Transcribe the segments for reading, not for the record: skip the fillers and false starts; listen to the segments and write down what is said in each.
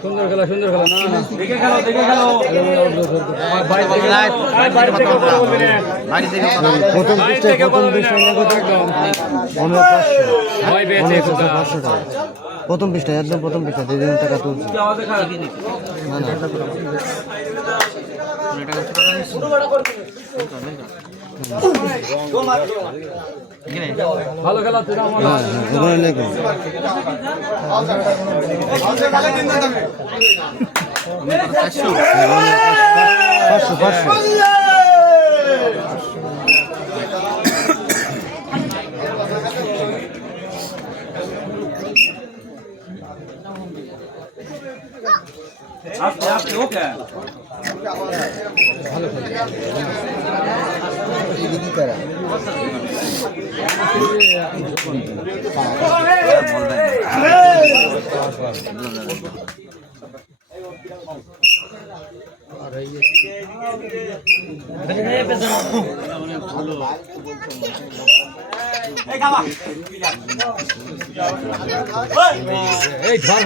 সুন্দর খেলা না দেখে খেলো প্রথম পৃষ্ঠায় প্রথম পৃষ্ঠায় একদম প্রথম পৃষ্ঠায় 2,000 টাকা তুলছে ভালো খেলা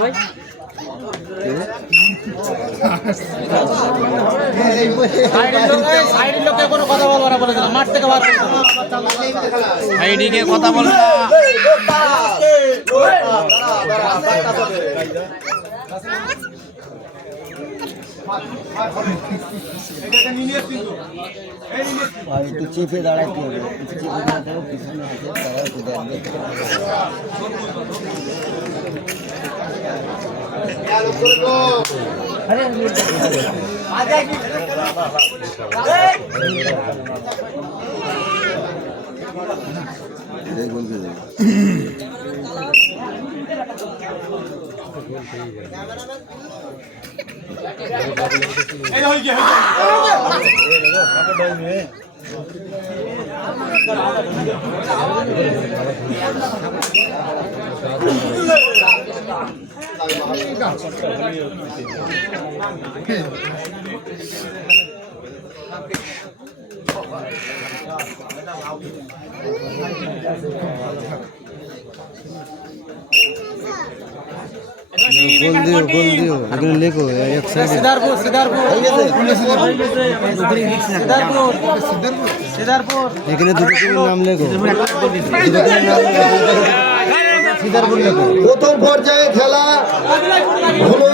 ভাই সাইডের লোকে কোনো কথা বলবো না বলে দিলাম মাঠ থেকে বার সাইডে কথা বলবো একটু চেপে দাঁড়াইতে হবে পিছনে गोल दियो लेकिन लेको एक साइड सिद्धारपुर এখানে দুটো টিমের নাম লেখো সিদ্ধারপুর লেখো প্রথম পর্যায়ে খেলা হলো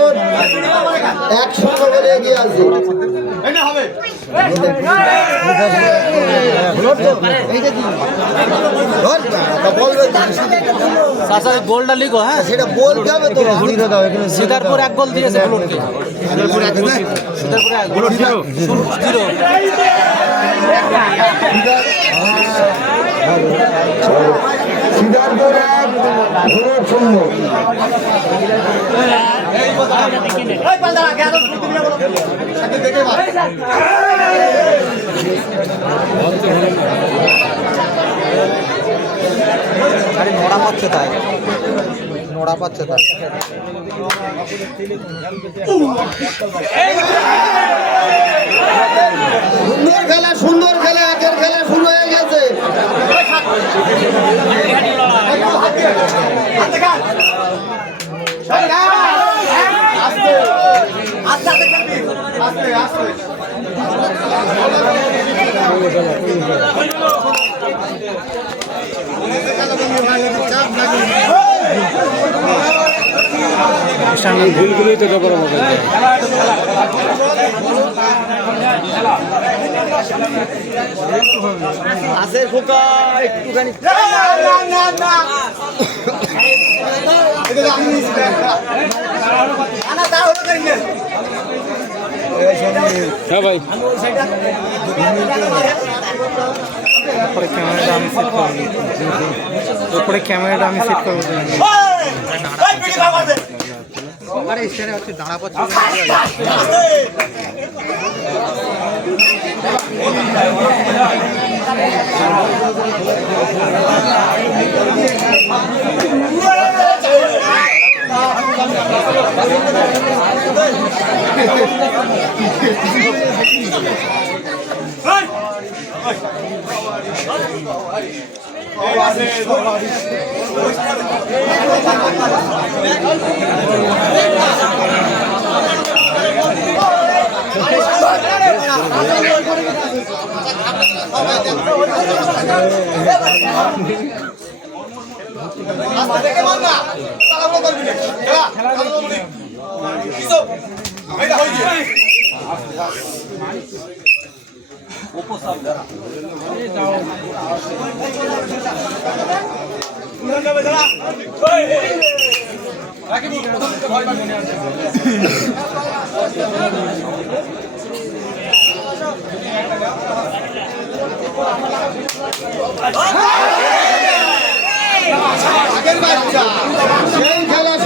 1-0 বলে এগিয়ে আছে এটা হবে এইটা কি সাসারে গোলটা লিখো হ্যাঁ সেটা বলতে হবে তো জিরো দাও এখানে সিদ্ধারপুর এক গোল দিয়েছে ব্লককে সিদ্ধারপুর এক গোল সিদ্ধারপুর জিরো সিদ্ধারপুর এক জিরো শূন্য এই কথা এই পালদা কে তো তুমি বলো সাথে দেখে বাস আরে নোড়া পাচ্ছে তাই সুন্দর খেলা একের খেলা শুরু হয়ে গেছে ভুলগুলোই তো জবর আছে খোকা একটুখানি হ্যাঁ ভাই ক্যামেরাটা আমি সেট করবো আরে স্ট্যান্ডে হচ্ছে দাঁড়া পাচ্ছে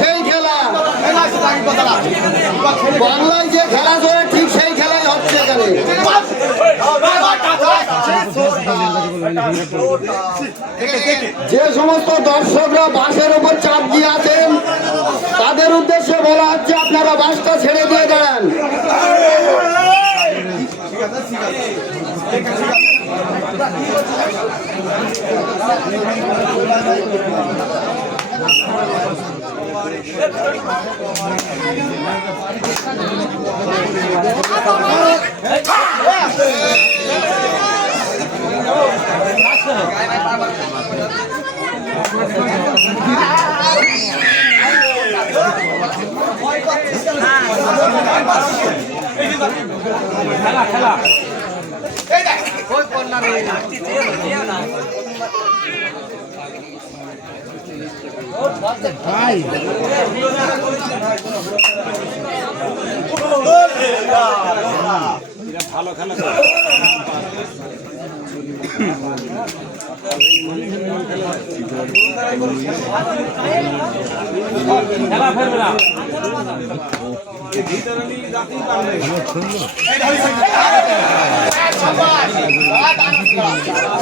সেই খেলা বাংলায় যে খেলা চলে ঠিক সেই খেলাই হচ্ছে এখানে। যে সমস্ত দর্শকরা বাসের উপর চাপ দিয়ে আছেন তাদের উদ্দেশ্যে বলা হচ্ছে আপনারা বাসটা ছেড়ে দিয়ে দাঁড়ান। ভালো খেলা ফেলবে না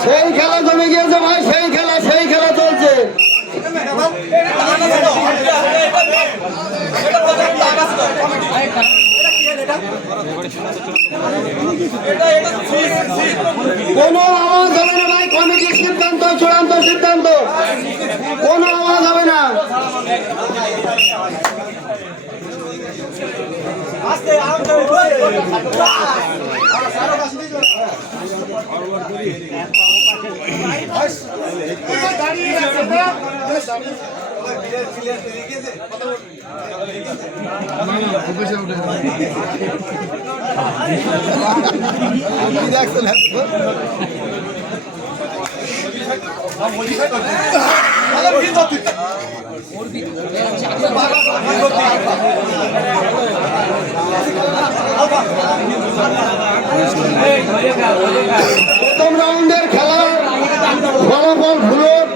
সেই খেলা জমে গিয়েছে ভাই, সেই খেলা চলছে। কোনো আওয়াজ হবে না ভাই, কমিটির সিদ্ধান্ত চূড়ান্ত সিদ্ধান্ত, কোনো আওয়াজ হবে না। প্রথম রাউন্ডের খেলার ফলাফল ভুলোর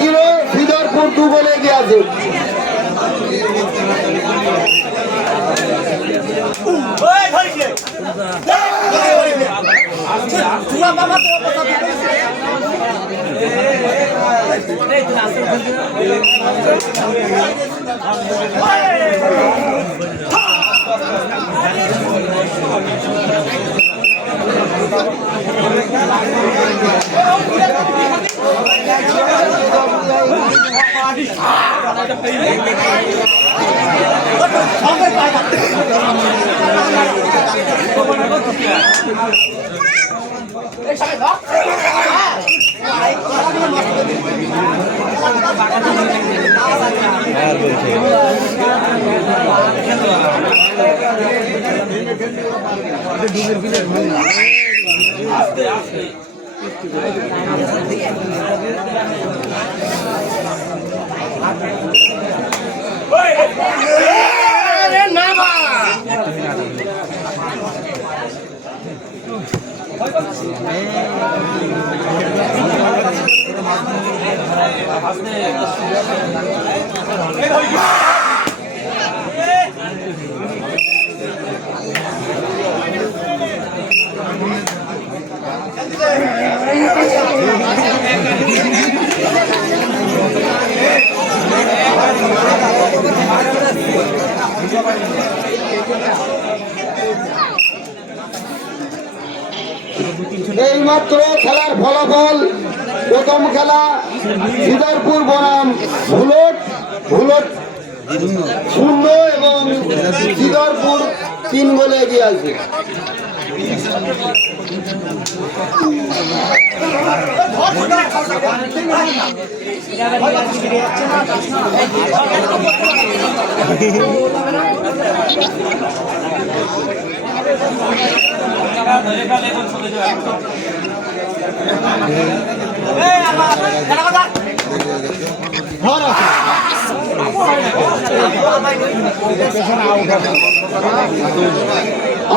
0 শ্রীধরপুর 2 বলে এগিয়ে আছে। এইমাত্র খেলার ফলাফল প্রথম খেলা সিদারপুর বনাম ভুলট 0 এবং সিদারপুর 3 গোলে এগিয়ে আছে।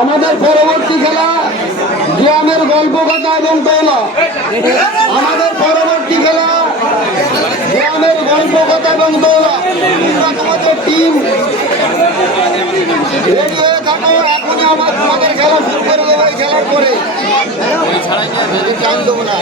আমাদের পরবর্তী খেলা গ্রামের গল্প কথা এবং দৌলা। আমাদের পরবর্তী খেলা গ্রামের গল্প কথা এবং দৌলা। তোমাদের টিম রেডি হয়ে থাকো, এখনই আমাদের খেলা শুরু করে দেবো। এই খেলার পরে দেবো না।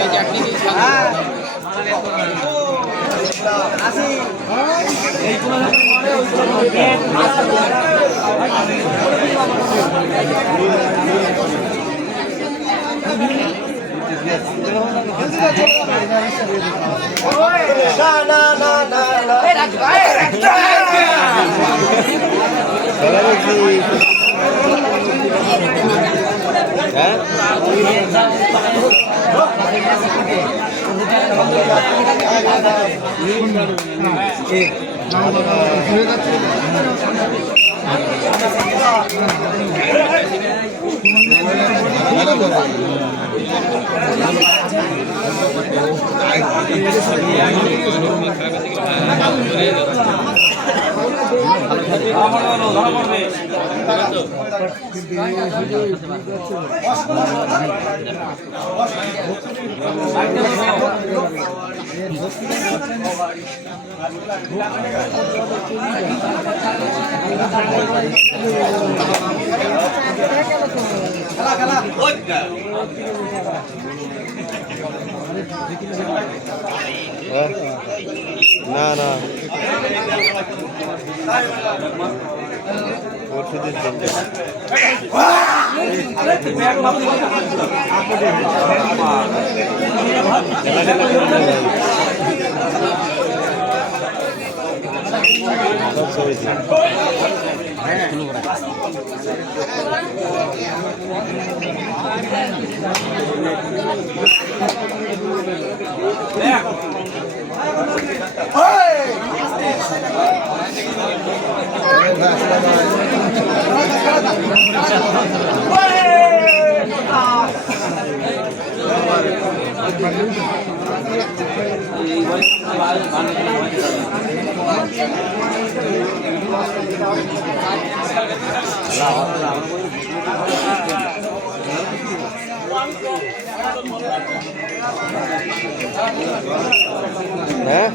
না না হ্যাঁ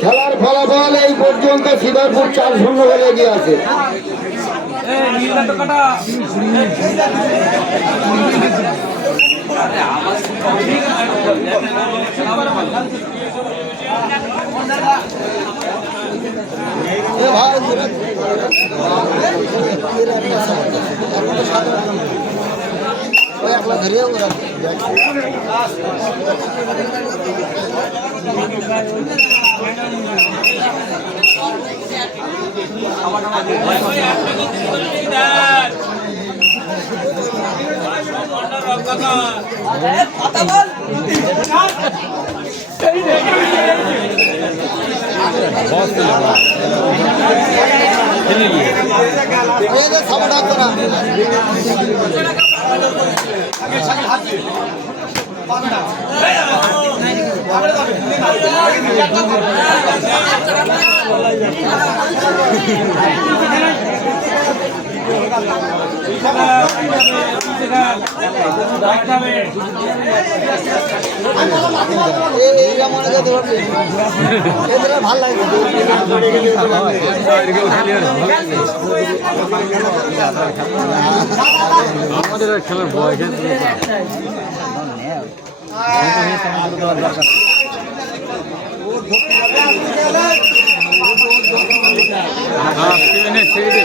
খেলার ফলাফল এই পর্যন্ত সিদারপুর 4-0 বলে এগিয়ে আছে। দেখতে হবে। ভাল লাগে আমাদের আর খেলার বয়স ছেড়ে